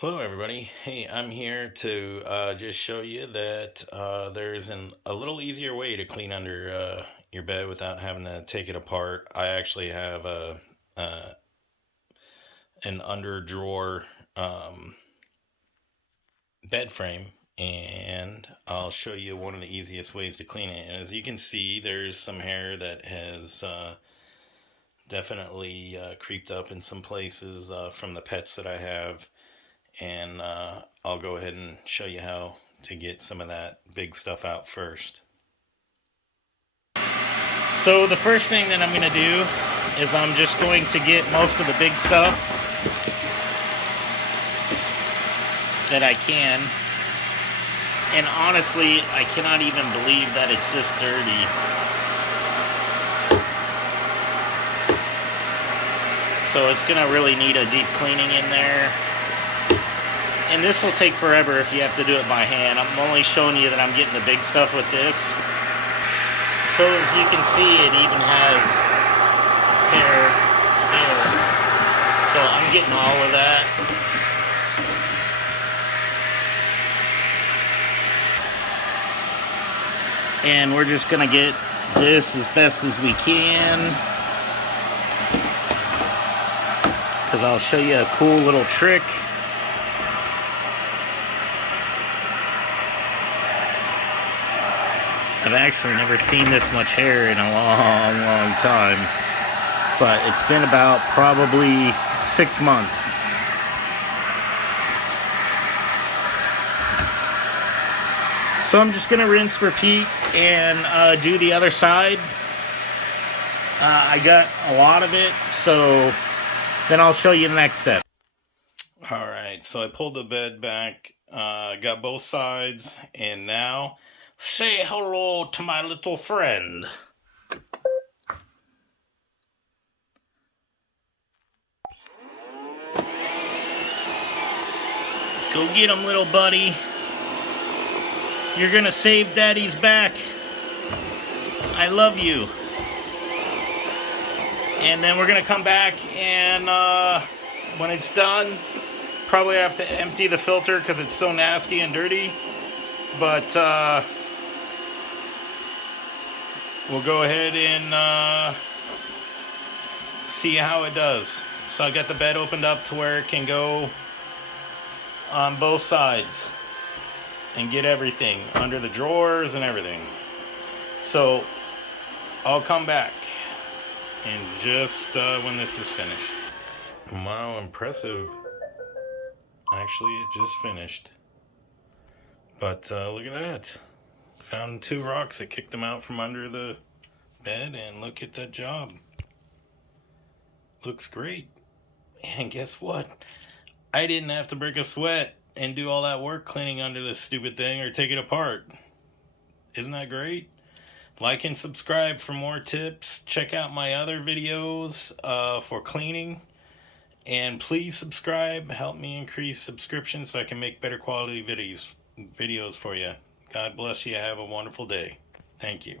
Hello everybody. Hey, I'm here to just show you that there's a little easier way to clean under your bed without having to take it apart. I actually have uh, an under drawer bed frame, and I'll show you one of the easiest ways to clean it. And as you can see, there's some hair that has definitely creeped up in some places from the pets that I have. And I'll go ahead and show you how to get some of that big stuff out first. So the first thing that I'm going to do is I'm just going to get most of the big stuff that I can. And honestly, I cannot even believe that it's this dirty. So it's going to really need a deep cleaning in there. And this will take forever if you have to do it by hand. I'm only showing you that I'm getting the big stuff with this. So as you can see, it even has hair there. So I'm getting all of that. And we're just gonna get this as best as we can, because I'll show you a cool little trick. I've actually never seen this much hair in a long time, but it's been about probably 6 months. So I'm just going to rinse, repeat, and do the other side. I got a lot of it, so then I'll show you the next step. Alright, so I pulled the bed back, got both sides, and now say hello to my little friend. Go get him, little buddy. You're gonna save Daddy's back. I love you. And then we're gonna come back and when it's done, probably have to empty the filter because it's so nasty and dirty. But we'll go ahead and see how it does. So I got the bed opened up to where it can go on both sides and get everything under the drawers and everything. So I'll come back in just when this is finished. Wow, impressive. Actually, it just finished. But look at that. Found 2 rocks that kicked them out from under the bed, and look at that job. Looks great. And guess what? I didn't have to break a sweat and do all that work cleaning under this stupid thing or take it apart. Isn't that great? Like and subscribe for more tips. Check out my other videos for cleaning. And please subscribe. Help me increase subscriptions so I can make better quality videos for you. God bless you. Have a wonderful day. Thank you.